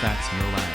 Facts No Lie.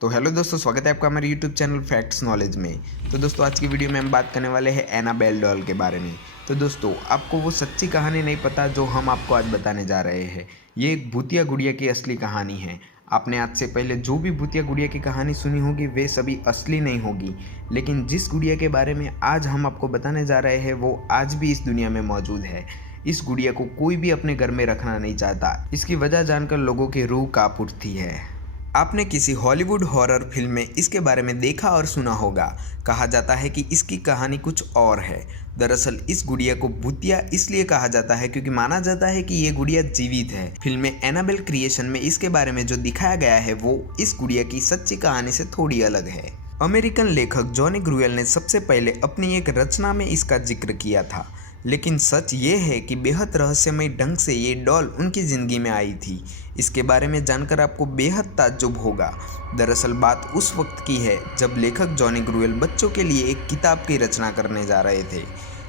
तो hello दोस्तों, स्वागत है आपका हमारे यूट्यूब चैनल फैक्ट्स नॉलेज में। तो दोस्तों आज की वीडियो में हम बात करने वाले हैं एनाबेल डॉल के बारे में। तो दोस्तों आपको वो सच्ची कहानी नहीं पता जो हम आपको आज बताने जा रहे हैं। ये एक भूतिया गुड़िया की असली कहानी है। आपने आज से पहले जो भी भूतिया गुड़िया की कहानी सुनी होगी वे सभी असली नहीं होगी, लेकिन जिस गुड़िया के बारे में आज हम आपको बताने जा रहे हैं वो आज भी इस दुनिया में मौजूद है। इस गुड़िया को कोई भी अपने घर में रखना नहीं चाहता। इसकी वजह जानकर लोगों की रूह कांप उठती है। आपने किसी हॉलीवुड हॉरर फिल्म में इसके बारे में देखा और सुना होगा। कहा जाता है कि इसकी कहानी कुछ और है। दरअसल इस गुड़िया को भूतिया इसलिए कहा जाता है क्योंकि माना जाता है कि ये गुड़िया जीवित है। फिल्म में एनाबेल क्रिएशन में इसके बारे में जो दिखाया गया है वो इस गुड़िया की सच्ची कहानी से थोड़ी अलग है। अमेरिकन लेखक जॉनी ग्रुएल ने सबसे पहले अपनी एक रचना में इसका जिक्र किया था, लेकिन सच ये है कि बेहद रहस्यमय ढंग से ये डॉल उनकी ज़िंदगी में आई थी। इसके बारे में जानकर आपको बेहद ताज्जुब होगा। दरअसल बात उस वक्त की है जब लेखक जॉनी ग्रुएल बच्चों के लिए एक किताब की रचना करने जा रहे थे।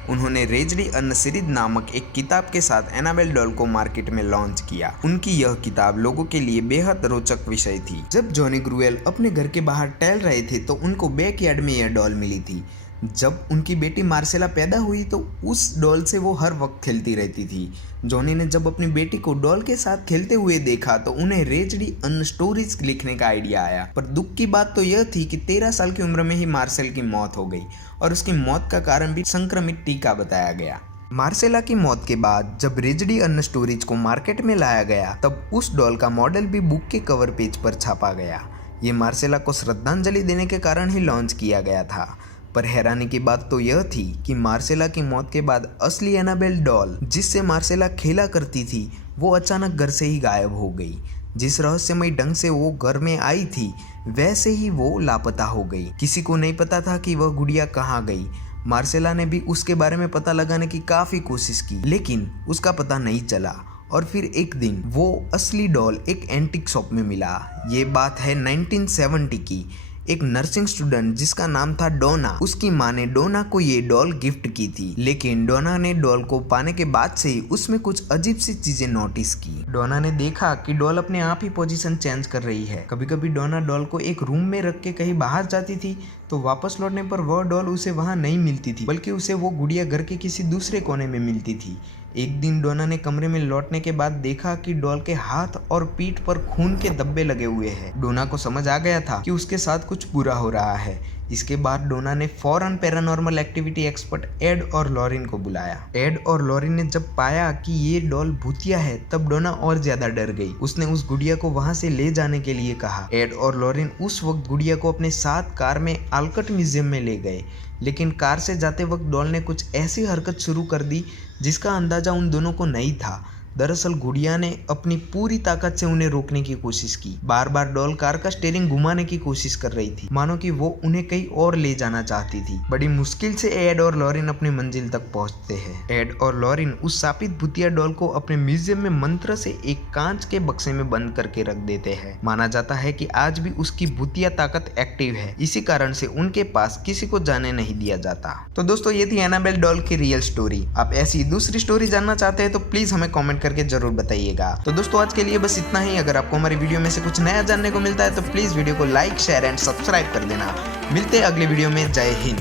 उन्होंने रेजडी अनसीरीज नामक एक किताब के साथ एनाबेल डॉल को मार्केट में लॉन्च किया। उनकी यह किताब लोगों के लिए बेहद रोचक विषय थी। जब जॉनी ग्रुएल अपने घर के बाहर टहल रहे थे तो उनको बैकयार्ड में यह डॉल मिली थी। जब उनकी बेटी मार्सेला पैदा हुई तो उस डॉल से वो हर वक्त खेलती रहती थी। जॉनी ने जब अपनी बेटी को डॉल के साथ खेलते हुए देखा तो उन्हें रेजडी अन स्टोरीज लिखने का आइडिया आया। पर दुख की बात तो यह थी कि 13 साल की उम्र में ही मार्सेल की मौत हो गई और उसकी मौत का कारण भी संक्रमित टीका बताया गया। मार्सेला की मौत के बाद जब रेजडी अन स्टोरीज को मार्केट में लाया गया तब उस डॉल का मॉडल भी बुक के कवर पेज पर छापा गया। ये मार्सेला को श्रद्धांजलि देने के कारण ही लॉन्च किया गया था। पर हैरानी की बात तो यह थी कि मार्सेला की मौत के बाद असली एनाबेल डॉल जिससे मार्सेला खेला करती थी वो अचानक घर से ही गायब हो गई। जिस रहस्यमय ढंग से वो घर में आई थी वैसे ही वो लापता हो गई। किसी को नहीं पता था कि वह गुड़िया कहाँ गई। मार्सेला ने भी उसके बारे में पता लगाने की काफ़ी कोशिश की, लेकिन उसका पता नहीं चला। और फिर एक दिन वो असली डॉल एक एंटीक शॉप में मिला। ये बात है 1970 की। एक नर्सिंग स्टूडेंट जिसका नाम था डोना, उसकी माँ ने डोना को ये डॉल गिफ्ट की थी, लेकिन डोना ने डॉल को पाने के बाद से ही उसमें कुछ अजीब सी चीजें नोटिस की। डोना ने देखा कि डॉल अपने आप ही पोजीशन चेंज कर रही है। कभी कभी डोना डॉल को एक रूम में रख के कहीं बाहर जाती थी तो वापस लौटने पर वह डॉल उसे वहां नहीं मिलती थी, बल्कि उसे वो गुड़िया घर के किसी दूसरे कोने में मिलती थी। एक दिन डोना ने कमरे में लौटने के बाद देखा कि डॉल के हाथ और पीठ पर खून के धब्बे लगे हुए हैं। डोना को समझ आ गया था कि उसके साथ कुछ बुरा हो रहा है। इसके बाद डोना ने फौरन पैरानॉर्मल एक्टिविटी एक्सपर्ट एड और लॉरिन को बुलाया। एड और लॉरिन ने जब पाया कि ये डॉल भूतिया है तब डोना और ज्यादा डर गई। उसने उस गुड़िया को वहां से ले जाने के लिए कहा। एड और लॉरिन उस वक्त गुड़िया को अपने साथ कार में आल्कट म्यूजियम में ले गए, लेकिन कार से जाते वक्त डॉल ने कुछ ऐसी हरकत शुरू कर दी जिसका अंदाजा उन दोनों को नहीं था। दरअसल गुड़िया ने अपनी पूरी ताकत से उन्हें रोकने की कोशिश की। बार बार डॉल कार का स्टीयरिंग घुमाने की कोशिश कर रही थी, मानो कि वो उन्हें कहीं और ले जाना चाहती थी। बड़ी मुश्किल से एड और लॉरिन अपनी मंजिल तक पहुंचते हैं। एड और लॉरिन उस शापित भूतिया डॉल को अपने म्यूजियम में मंत्र से एक कांच के बक्से में बंद करके रख देते हैं। माना जाता है कि आज भी उसकी भूतिया ताकत एक्टिव है, इसी कारण से उनके पास किसी को जाने नहीं दिया जाता। तो दोस्तों ये थी एनाबेल डॉल की रियल स्टोरी। आप ऐसी दूसरी स्टोरी जानना चाहते हैं तो प्लीज हमें कॉमेंट करके जरूर बताइएगा। तो दोस्तों आज के लिए बस इतना ही। अगर आपको हमारी वीडियो में से कुछ नया जानने को मिलता है तो प्लीज वीडियो को लाइक, शेयर एंड सब्सक्राइब कर देना। मिलते हैं अगले वीडियो में। जय हिंद।